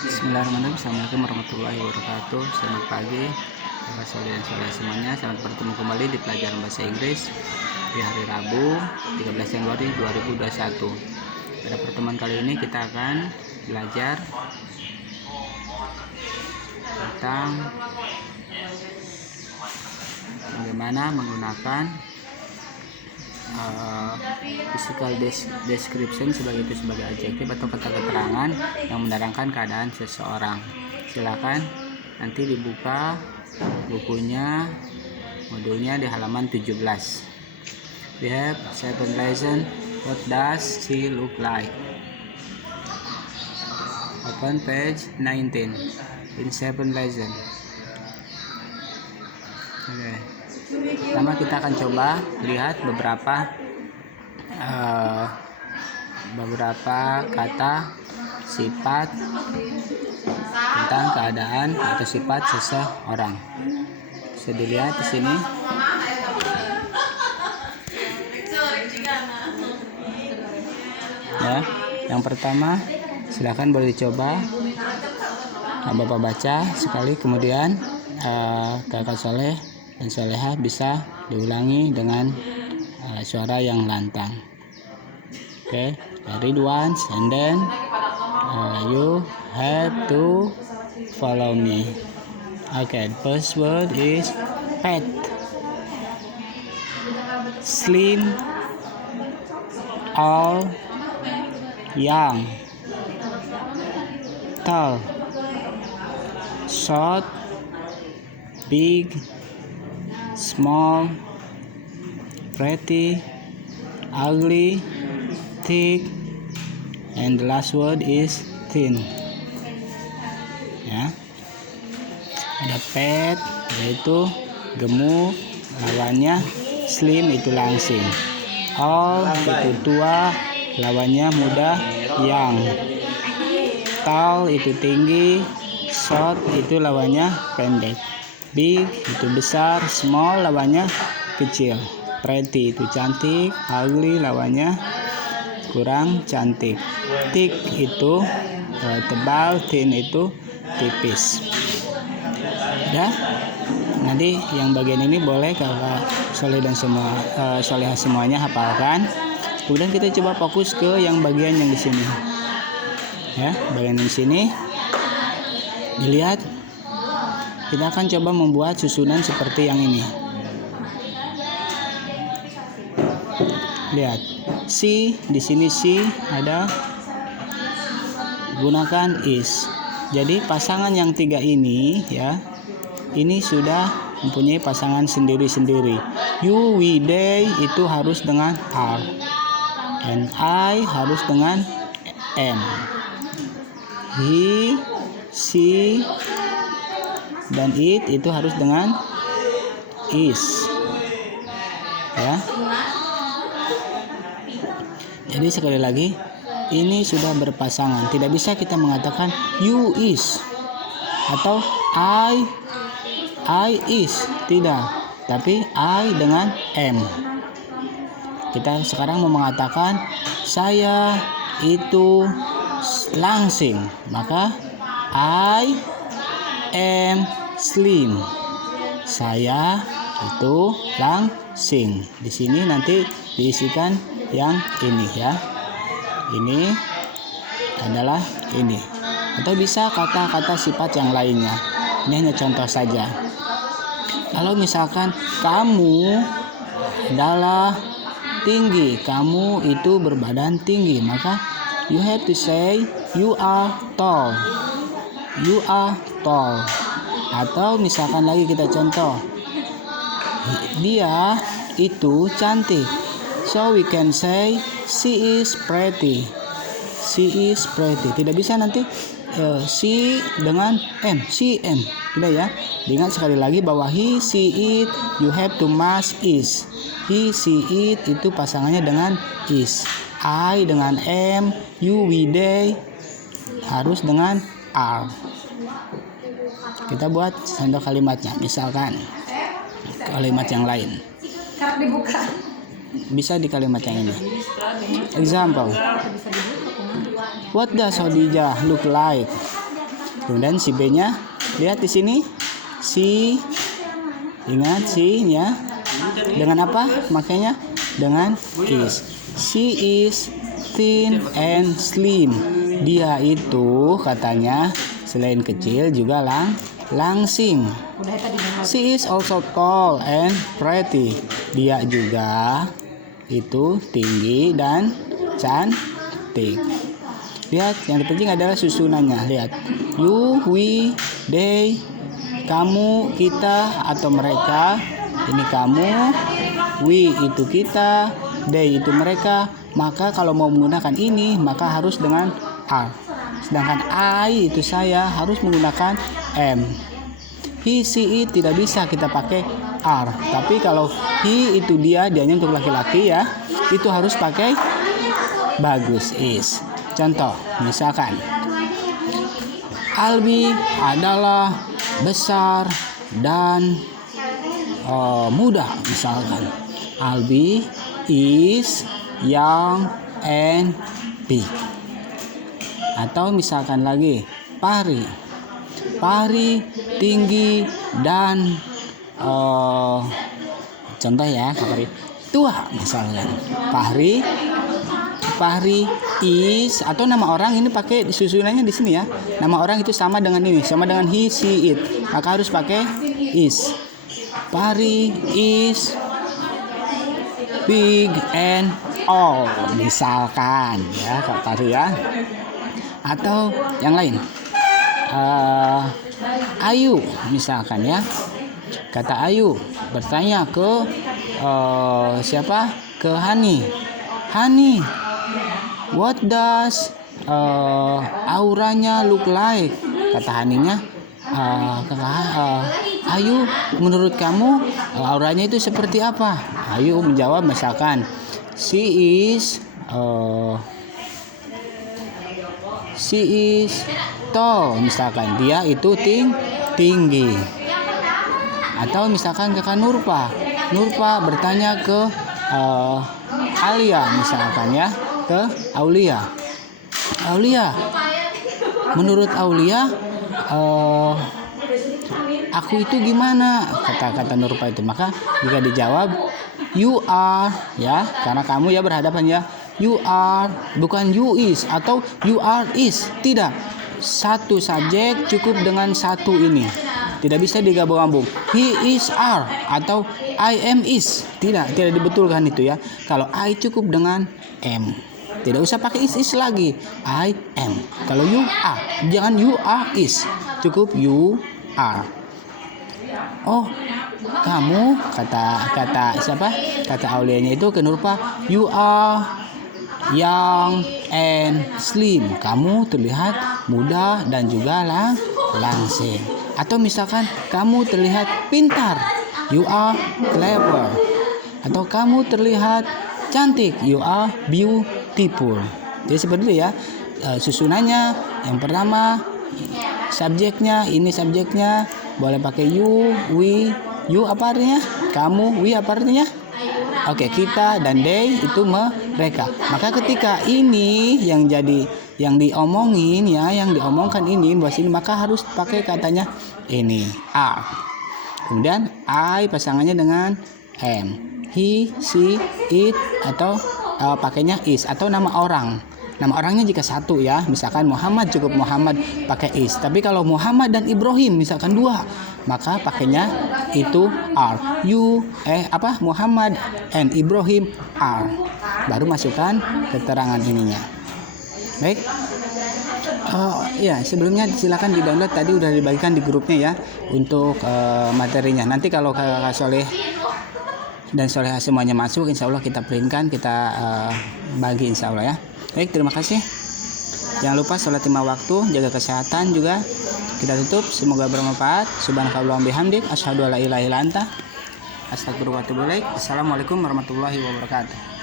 Bismillahirrahmanirrahim. Assalamualaikum warahmatullahi wabarakatuh. Selamat pagi Bapak Soleh dan Soleh semuanya. Selamat bertemu kembali di pelajaran bahasa Inggris di hari Rabu 13 Januari 2021. Pada pertemuan kali ini kita akan belajar tentang bagaimana menggunakan physical description sebagai adjektif atau kata keterangan yang menerangkan keadaan seseorang. Silakan nanti dibuka bukunya, modulnya di halaman 17. We have 7 lesson. What does she look like? Open page 19 in 7 lesson. Okay. Pertama kita akan coba lihat beberapa kata sifat tentang keadaan atau sifat seseorang. Bisa dilihat di sini. Ya, yang pertama silakan boleh dicoba. Bapak baca sekali, kemudian Kakak Soleh dan Soleha bisa diulangi dengan suara yang lantang. Okay, read once and then you have to follow me. Okay, first word is fat, slim, all, young, tall, short, big, small, pretty, ugly, thick, and the last word is thin. Ya, ada fat yaitu gemuk, lawannya slim itu langsing, all itu tua, lawannya muda, young, tall itu tinggi, short itu lawannya pendek, big itu besar, small lawannya kecil, pretty itu cantik, ugly lawannya kurang cantik, thick itu tebal, thin itu tipis. Ya, nanti yang bagian ini boleh Kakak Soleh dan Solehah semuanya hafalkan. Kemudian kita coba fokus ke yang bagian yang di sini. Ya, bagian di sini dilihat. Kita akan coba membuat susunan seperti yang ini. Lihat, si di sini si ada, gunakan is. Jadi pasangan yang tiga ini ya, ini sudah mempunyai pasangan sendiri-sendiri. You, we, they itu harus dengan are, and I harus dengan am. He, she, dan it itu harus dengan is. Ya. Jadi sekali lagi, ini sudah berpasangan. Tidak bisa kita mengatakan you is atau I is, tidak. Tapi I dengan am. Kita sekarang mau mengatakan saya itu langsing, maka I am slim. Saya itu langsing. Di sini nanti diisikan yang ini ya. Ini adalah ini. Atau bisa kata-kata sifat yang lainnya. Ini hanya contoh saja. Kalau misalkan kamu adalah tinggi, kamu itu berbadan tinggi, maka you have to say you are tall. You are tall. Atau misalkan lagi kita contoh, dia itu cantik. So we can say she is pretty. She is pretty. Tidak bisa nanti she dengan m, she m. Tidak ya. Ingat sekali lagi bahwa he, she, it, you have to match is. He, she, it itu pasangannya dengan is. I dengan am, you, we, they harus dengan are. Kita buat contoh kalimatnya. Misalkan kalimat yang lain. Bisa di kalimat yang ini. Example. What does Khadijah look like? Kemudian si B-nya, lihat di sini. Si, ingat si ya. Dengan apa? Makanya dengan is. She is thin and slim. Dia itu katanya selain kecil juga langsing. She is also tall and pretty. Dia juga itu tinggi dan cantik. Lihat, yang terpenting adalah susunannya. Lihat, you, we, they, kamu, kita atau mereka. Ini kamu, we itu kita, they itu mereka. Maka kalau mau menggunakan ini, maka harus dengan are. Sedangkan I itu saya harus menggunakan am. He, she, it tidak bisa kita pakai are. Tapi kalau he itu dianya untuk laki-laki ya, itu harus pakai bagus is. Contoh, misalkan Albi adalah besar dan muda. Misalkan Albi is young and big. Atau misalkan lagi Fahri tinggi dan contoh ya, Fahri tua misalkan. Fahri is, atau nama orang ini pakai susunannya di sini ya. Nama orang itu sama dengan ini, sama dengan he, she, it. Maka harus pakai is. Fahri is big and old misalkan ya, Kak Fahri ya. Atau yang lain, Ayu misalkan ya. Kata Ayu bertanya ke siapa? Ke Hani. Hani, what does auranya look like? Kata Haninya, Ayu, menurut kamu auranya itu seperti apa? Ayu menjawab misalkan, she is tall, misalkan dia itu tinggi. Atau misalkan kakak Nurpa bertanya ke Alia misalkan ya, ke Aulia, menurut Aulia aku itu gimana? Kata Nurpa itu. Maka jika dijawab you are ya, karena kamu ya berhadapan ya, you are, bukan you is atau you are is. Tidak, satu subjek cukup dengan satu ini, tidak bisa digabung-gabung. He is are atau I am is. Tidak dibetulkan itu ya. Kalau I cukup dengan am, tidak usah pakai is lagi. I am. Kalau you are, jangan you are is, cukup you are. Oh, kamu, kata siapa? Kata Aulianya itu ke Nurpa, you are young and slim. Kamu terlihat muda dan juga langsing. Atau misalkan kamu terlihat pintar, you are clever. Atau kamu terlihat cantik, you are beautiful. Jadi seperti itu ya. Susunannya yang pertama subjeknya, ini subjeknya boleh pakai you, we, you apa artinya? Kamu, we apa artinya? Oke, kita dan they itu mereka. Maka ketika ini yang diomongin ya, yang diomongkan ini bahas ini, maka harus pakai katanya ini are. Kemudian I pasangannya dengan am. He, she, it atau pakainya is atau nama orang. Nama orangnya jika satu ya, misalkan Muhammad cukup Muhammad pakai is. Tapi kalau Muhammad dan Ibrahim misalkan dua, maka pakainya itu are. Muhammad and Ibrahim are. Baru masukkan keterangan ininya. Baik. Ya, sebelumnya silakan di-download, tadi udah dibagikan di grupnya ya untuk materinya. Nanti kalau Kakak Soleh dan Solehah semuanya masuk, insya Allah kita printkan, kita bagi insya Allah ya. Baik, terima kasih. Jangan lupa sholat 5 waktu, jaga kesehatan juga. Kita tutup, semoga bermanfaat. Subhanakallahumma bihamdik, asyhadu alla ilaha illa anta, astagfiruka wa atubu ilaik. Assalamualaikum warahmatullahi wabarakatuh.